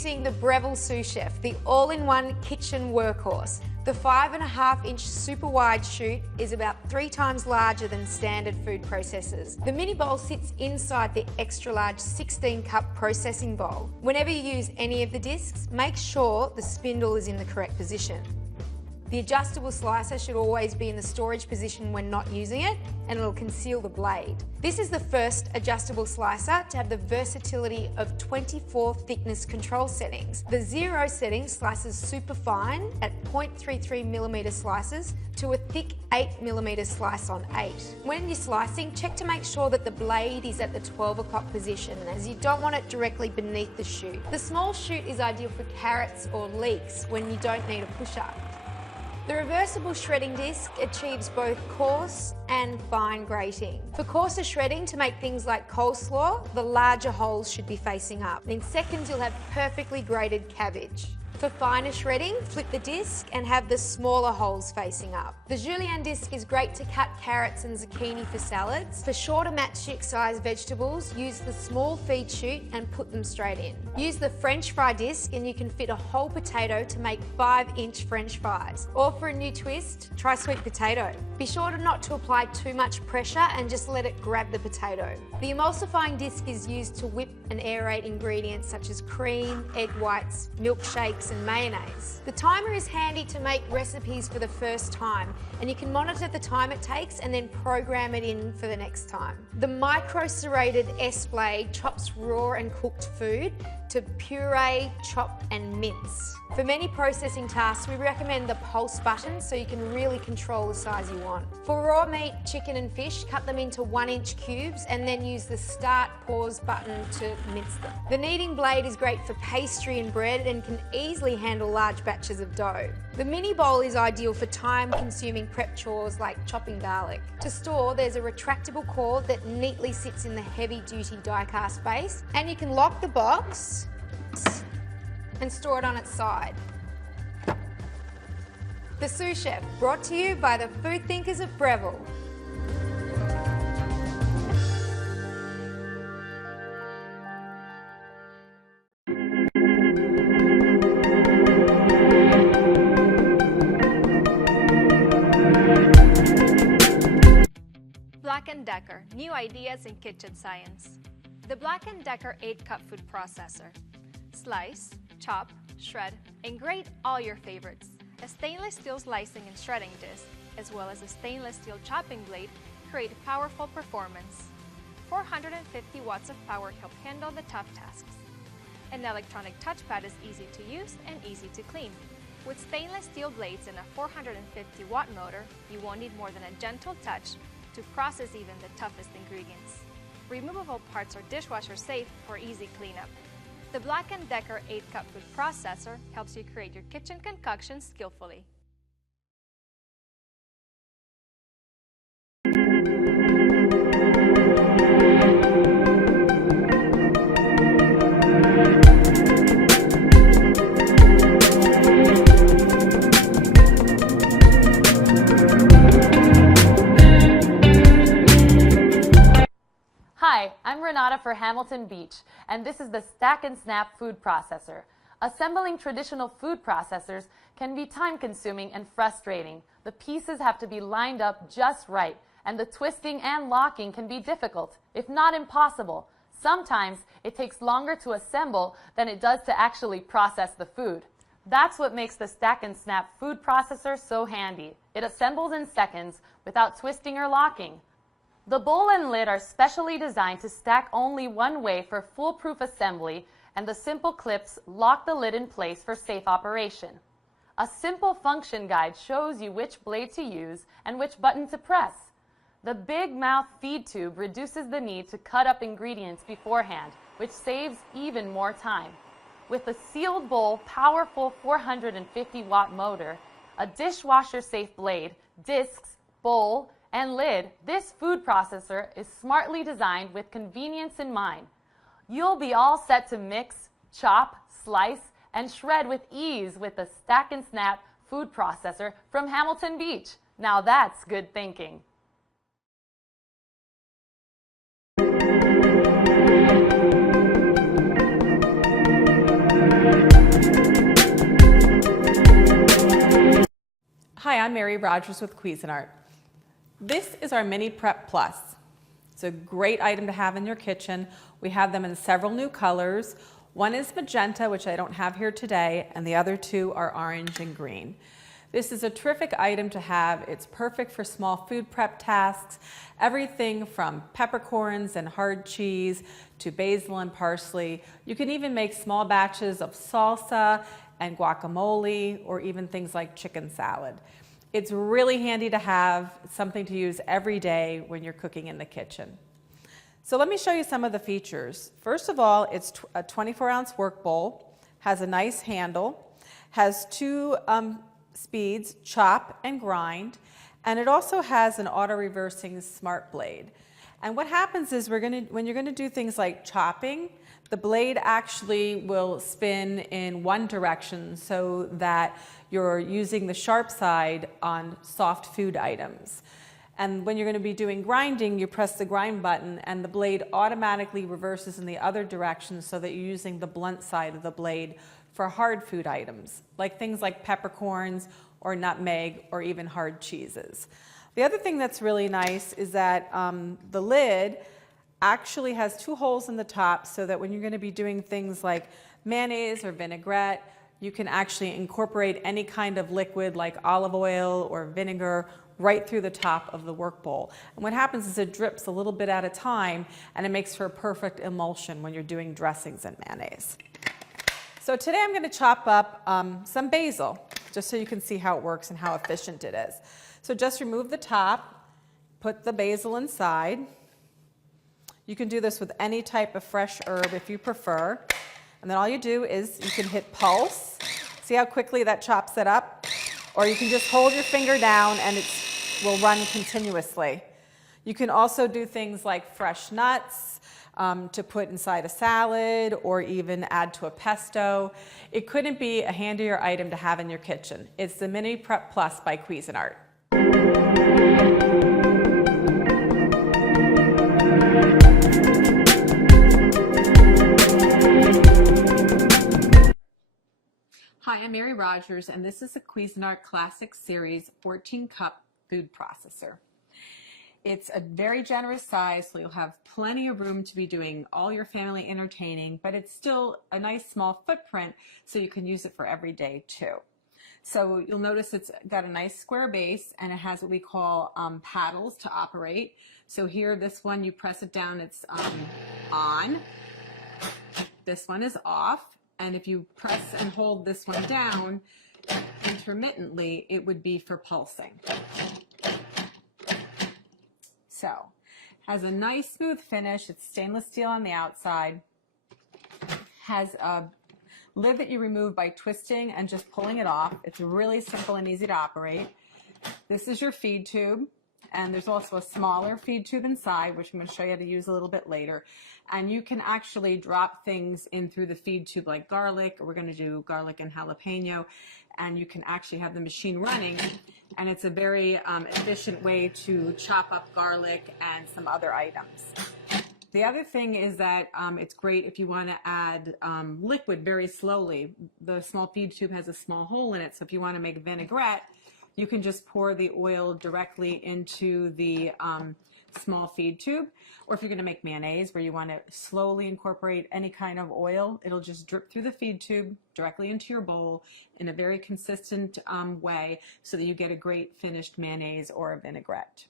Introducing the Breville Sous Chef, the all-in-one kitchen workhorse. The 5.5-inch super wide chute is about 3 times larger than standard food processors. The mini bowl sits inside the extra large 16-cup processing bowl. Whenever you use any of the discs, make sure the spindle is in the correct position. The adjustable slicer should always be in the storage position when not using it, and it'll conceal the blade. This is the first adjustable slicer to have the versatility of 24 thickness control settings. The 0 setting slices super fine at 0.33mm slices to a thick 8mm slice on 8. When you're slicing, check to make sure that the blade is at the 12 o'clock position, as you don't want it directly beneath the chute. The small chute is ideal for carrots or leeks when you don't need a pusher. The reversible shredding disc achieves both coarse and fine grating. For coarser shredding, to make things like coleslaw, the larger holes should be facing up. In seconds, you'll have perfectly grated cabbage. For finer shredding, flip the disc and have the smaller holes facing up. The julienne disc is great to cut carrots and zucchini for salads. For shorter matchstick sized vegetables, use the small feed chute and put them straight in. Use the French fry disc and you can fit a whole potato to make 5-inch French fries. Or for a new twist, try sweet potato. Be sure not to apply too much pressure and just let it grab the potato. The emulsifying disc is used to whip and aerate ingredients such as cream, egg whites, milkshakes and mayonnaise. The timer is handy to make recipes for the first time, and you can monitor the time it takes and then program it in for the next time. The micro-serrated S-blade chops raw and cooked food to puree, chop and mince. For many processing tasks, we recommend the pulse button so you can really control the size you want. For raw meat, chicken and fish, cut them into 1-inch cubes and then use the start pause button to mince them. The kneading blade is great for pastry and bread and can easily handle large batches of dough. The mini bowl is ideal for time-consuming prep chores like chopping garlic. To store, there's a retractable cord that neatly sits in the heavy-duty die-cast base, and you can lock the box and store it on its side. The Sous Chef, brought to you by the food thinkers of Breville. BLACK+DECKER, new ideas in kitchen science. The BLACK+DECKER 8-cup food processor. Slice, chop, shred, and grate all your favorites. A stainless steel slicing and shredding disc, as well as a stainless steel chopping blade, create powerful performance. 450 watts of power help handle the tough tasks. An electronic touchpad is easy to use and easy to clean. With stainless steel blades and a 450-watt motor, you won't need more than a gentle touch to process even the toughest ingredients. Removable parts are dishwasher safe for easy cleanup. The BLACK+DECKER 8-cup food processor helps you create your kitchen concoctions skillfully. Hi, I'm Renata for Hamilton Beach, and this is the Stack and Snap food processor. Assembling traditional food processors can be time-consuming and frustrating. The pieces have to be lined up just right, and the twisting and locking can be difficult, if not impossible. Sometimes it takes longer to assemble than it does to actually process the food. That's what makes the Stack and Snap food processor so handy. It assembles in seconds without twisting or locking. The bowl and lid are specially designed to stack only one way for foolproof assembly, and the simple clips lock the lid in place for safe operation. A simple function guide shows you which blade to use and which button to press. The big mouth feed tube reduces the need to cut up ingredients beforehand, which saves even more time. With a sealed bowl, powerful 450-watt motor, a dishwasher-safe blade, discs, bowl, and lid, this food processor is smartly designed with convenience in mind. You'll be all set to mix, chop, slice, and shred with ease with the Stack and Snap food processor from Hamilton Beach. Now that's good thinking. Hi, I'm Mary Rogers with Cuisinart. This is our Mini Prep Plus. It's a great item to have in your kitchen. We have them in several new colors. One is magenta, which I don't have here today, and the other two are orange and green. This is a terrific item to have. It's perfect for small food prep tasks, everything from peppercorns and hard cheese to basil and parsley. You can even make small batches of salsa and guacamole, or even things like chicken salad. It's really handy to have, something to use every day when you're cooking in the kitchen. So let me show you some of the features. First of all, it's a 24-ounce work bowl, has a nice handle, has two speeds, chop and grind, and it also has an auto-reversing smart blade. And what happens is when you're gonna do things like chopping, the blade actually will spin in one direction so that you're using the sharp side on soft food items. And when you're going to be doing grinding, you press the grind button and the blade automatically reverses in the other direction so that you're using the blunt side of the blade for hard food items, like things like peppercorns or nutmeg or even hard cheeses. The other thing that's really nice is that the lid actually has two holes in the top so that when you're going to be doing things like mayonnaise or vinaigrette, you can actually incorporate any kind of liquid like olive oil or vinegar right through the top of the work bowl. And what happens is it drips a little bit at a time, and it makes for a perfect emulsion when you're doing dressings and mayonnaise. So today I'm going to chop up some basil, just so you can see how it works and how efficient it is. So just remove the top, put the basil inside. You can do this with any type of fresh herb if you prefer. And then all you do is you can hit pulse. See how quickly that chops it up? Or you can just hold your finger down and it will run continuously. You can also do things like fresh nuts to put inside a salad or even add to a pesto. It couldn't be a handier item to have in your kitchen. It's the Mini Prep Plus by Cuisinart. Hi, I'm Mary Rogers, and this is a Cuisinart Classic Series 14-cup food processor. It's a very generous size, so you'll have plenty of room to be doing all your family entertaining, but it's still a nice small footprint, so you can use it for every day too. So you'll notice it's got a nice square base, and it has what we call paddles to operate. So here, this one, you press it down, it's on. This one is off. And if you press and hold this one down intermittently, it would be for pulsing. So, has a nice smooth finish. It's stainless steel on the outside. Has a lid that you remove by twisting and just pulling it off. It's really simple and easy to operate. This is your feed tube. And there's also a smaller feed tube inside, which I'm going to show you how to use a little bit later. And you can actually drop things in through the feed tube like garlic. We're going to do garlic and jalapeno. And you can actually have the machine running. And it's a very efficient way to chop up garlic and some other items. The other thing is that it's great if you want to add liquid very slowly. The small feed tube has a small hole in it, so if you want to make vinaigrette, you can just pour the oil directly into the small feed tube. Or if you're going to make mayonnaise where you want to slowly incorporate any kind of oil, it'll just drip through the feed tube directly into your bowl in a very consistent way so that you get a great finished mayonnaise or a vinaigrette.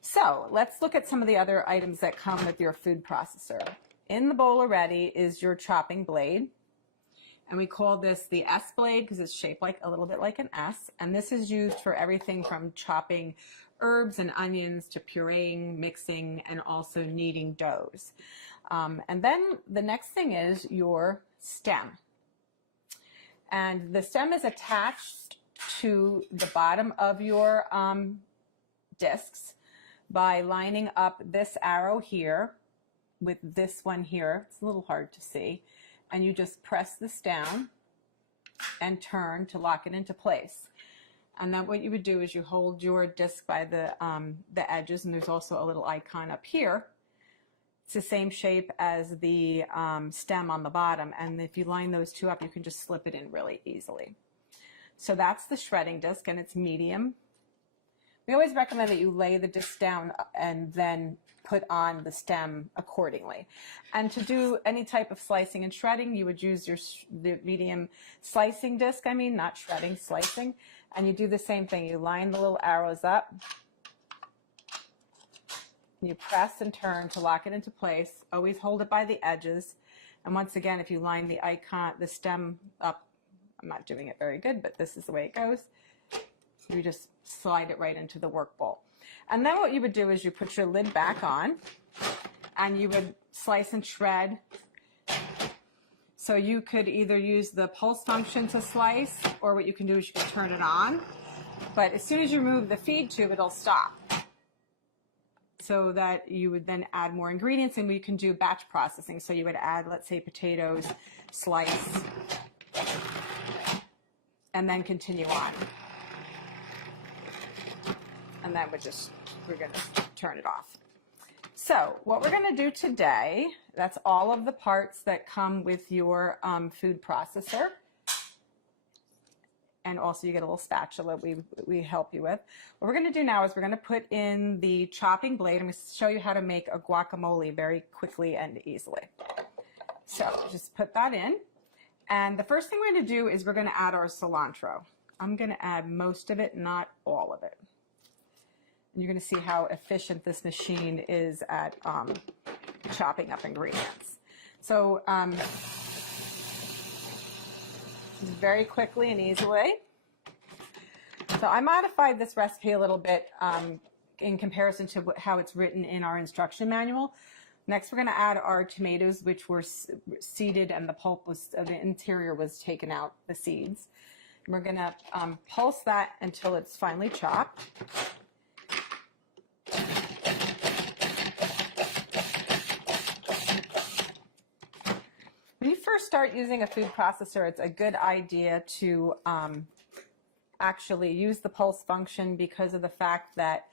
So let's look at some of the other items that come with your food processor. In the bowl already is your chopping blade. And we call this the S blade because it's shaped like a little bit like an S. And this is used for everything from chopping herbs and onions to pureeing, mixing, and also kneading doughs. And then the next thing is your stem. And the stem is attached to the bottom of your discs by lining up this arrow here with this one here. It's a little hard to see. And you just press this down and turn to lock it into place. And then what you would do is you hold your disc by the edges, and there's also a little icon up here. It's the same shape as the stem on the bottom, and if you line those two up, you can just slip it in really easily. So that's the shredding disc, and it's medium. We always recommend that you lay the disc down and then put on the stem accordingly. And to do any type of slicing and shredding, you would use the medium slicing disc, not shredding, slicing. And you do the same thing. You line the little arrows up. You press and turn to lock it into place. Always hold it by the edges. And once again, if you line the stem up, I'm not doing it very good, but this is the way it goes. You just slide it right into the work bowl. And then what you would do is you put your lid back on and you would slice and shred. So you could either use the pulse function to slice, or what you can do is you can turn it on. But as soon as you remove the feed tube, it'll stop. So that you would then add more ingredients, and we can do batch processing. So you would add, let's say, potatoes, slice, and then continue on. And then we're going to turn it off. So what we're going to do today, that's all of the parts that come with your food processor. And also you get a little spatula we help you with. What we're going to do now is we're going to put in the chopping blade. I'm going to show you how to make a guacamole very quickly and easily. So just put that in. And the first thing we're going to do is we're going to add our cilantro. I'm going to add most of it, not all of it. And you're going to see how efficient this machine is at chopping up ingredients. So very quickly and easily. So I modified this recipe a little bit in comparison to how it's written in our instruction manual. Next, we're going to add our tomatoes, which were seeded and the pulp the interior was taken out, the seeds. And we're going to pulse that until it's finely chopped. When you first start using a food processor, it's a good idea to actually use the pulse function because of the fact that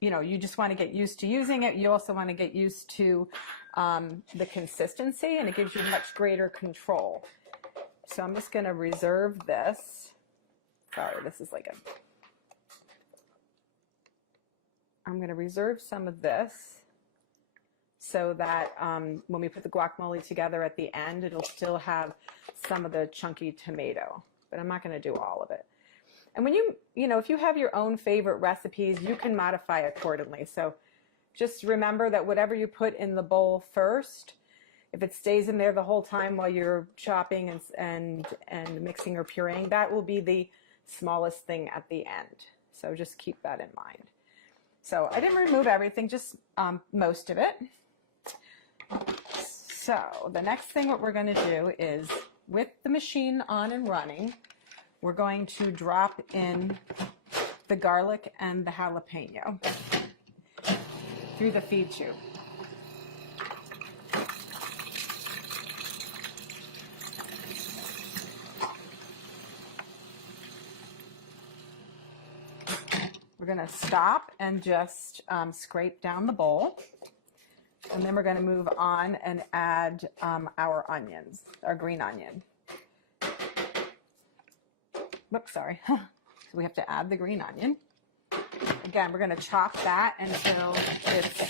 you just want to get used to using it. You also want to get used to the consistency, and it gives you much greater control. So I'm just going to reserve this. Sorry, this is I'm going to reserve some of this so that when we put the guacamole together at the end, it'll still have some of the chunky tomato, but I'm not going to do all of it. And when if you have your own favorite recipes, you can modify accordingly. So just remember that whatever you put in the bowl first, if it stays in there the whole time while you're chopping and mixing or pureeing, that will be the smallest thing at the end. So just keep that in mind. So I didn't remove everything, just most of it. So the next thing what we're going to do is, with the machine on and running, we're going to drop in the garlic and the jalapeno through the feed tube. We're going to stop and just scrape down the bowl. And then we're going to move on and add our onions, our green onion. Whoops, sorry. So we have to add the green onion. Again, we're going to chop that until it's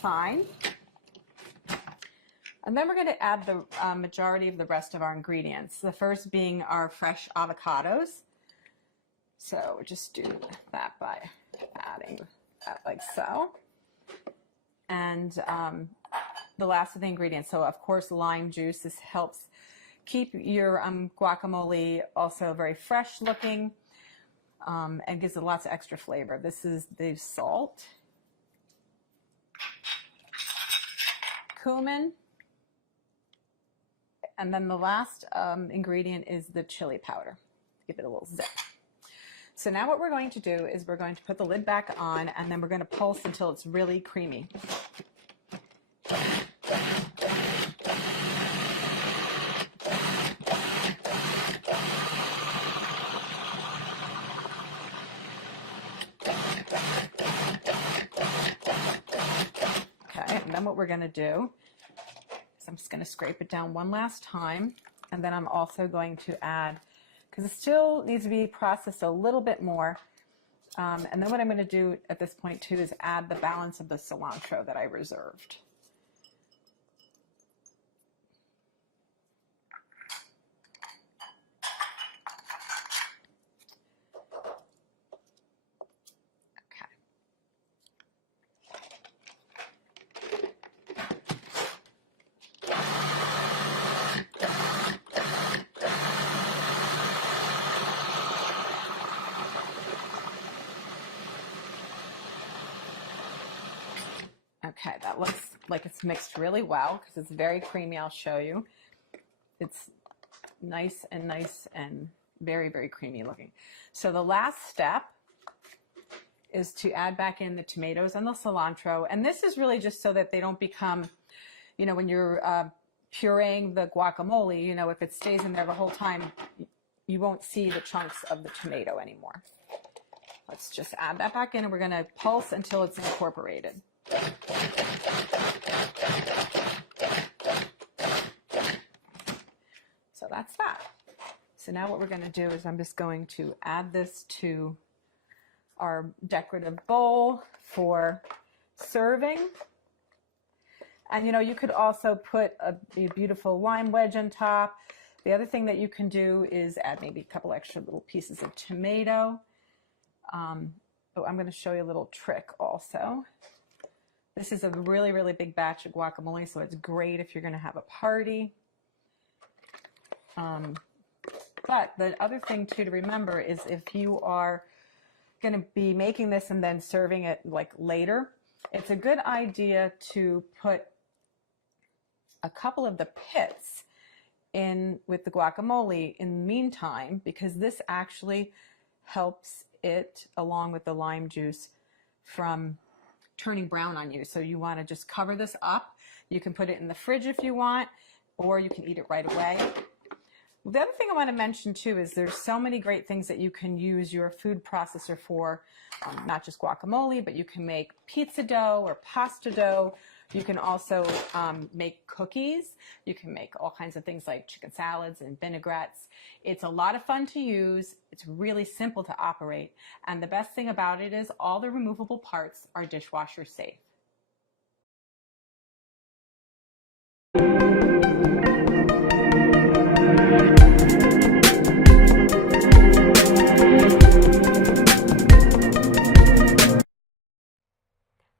fine. And then we're going to add the majority of the rest of our ingredients. The first being our fresh avocados. So just do that by adding that like so. And the last of the ingredients, so of course lime juice. This helps keep your guacamole also very fresh looking and gives it lots of extra flavor. This is the salt, cumin, and then the last ingredient is the chili powder. Give it a little zip. So now what we're going to do is we're going to put the lid back on, and then we're going to pulse until it's really creamy. Okay, and then what we're going to do is I'm just going to scrape it down one last time, and then I'm also going to add, because it still needs to be processed a little bit more, and then what I'm going to do at this point too is add the balance of the cilantro that I reserved. Okay, that looks like it's mixed really well because it's very creamy. I'll show you. It's nice and very, very creamy looking. So the last step is to add back in the tomatoes and the cilantro. And this is really just so that they don't become, you know, when you're pureeing the guacamole, you know, if it stays in there the whole time, you won't see the chunks of the tomato anymore. Let's just add that back in, and we're going to pulse until it's incorporated. So that's that. So now what we're going to do is I'm just going to add this to our decorative bowl for serving. And you know, you could also put a beautiful lime wedge on top. The other thing that you can do is add maybe a couple extra little pieces of tomato. Oh, I'm going to show you a little trick also. This is a really, really big batch of guacamole, so it's great if you're going to have a party. But the other thing too to remember is if you are going to be making this and then serving it like later, it's a good idea to put a couple of the pits in with the guacamole in the meantime, because this actually helps it, along with the lime juice, from turning brown on you. So you want to just cover this up. You can put it in the fridge if you want, or you can eat it right away. The other thing I want to mention too is there's so many great things that you can use your food processor for, not just guacamole, but you can make pizza dough or pasta dough. You can also make cookies. You can make all kinds of things like chicken salads and vinaigrettes. It's a lot of fun to use. It's really simple to operate. And the best thing about it is all the removable parts are dishwasher safe.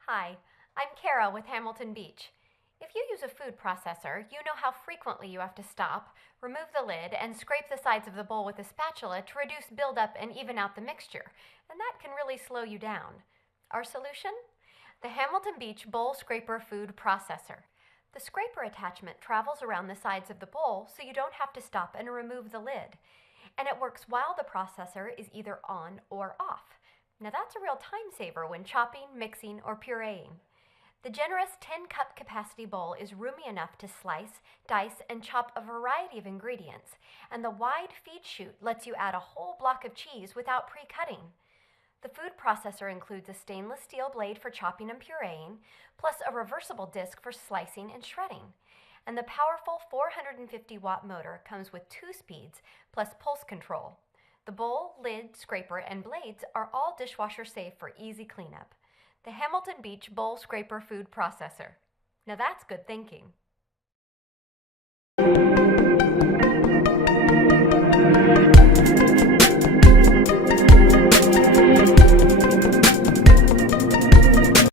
Hi, I'm Kara with Hamilton Beach. If you use a food processor, you know how frequently you have to stop, remove the lid, and scrape the sides of the bowl with a spatula to reduce buildup and even out the mixture, and that can really slow you down. Our solution? The Hamilton Beach Bowl Scraper Food Processor. The scraper attachment travels around the sides of the bowl so you don't have to stop and remove the lid, and it works while the processor is either on or off. Now that's a real time saver when chopping, mixing, or pureeing. The generous 10-cup capacity bowl is roomy enough to slice, dice, and chop a variety of ingredients, and the wide feed chute lets you add a whole block of cheese without pre-cutting. The food processor includes a stainless steel blade for chopping and pureeing, plus a reversible disc for slicing and shredding. And the powerful 450-watt motor comes with 2 speeds, plus pulse control. The bowl, lid, scraper, and blades are all dishwasher safe for easy cleanup. The Hamilton Beach Bowl Scraper Food Processor. Now that's good thinking.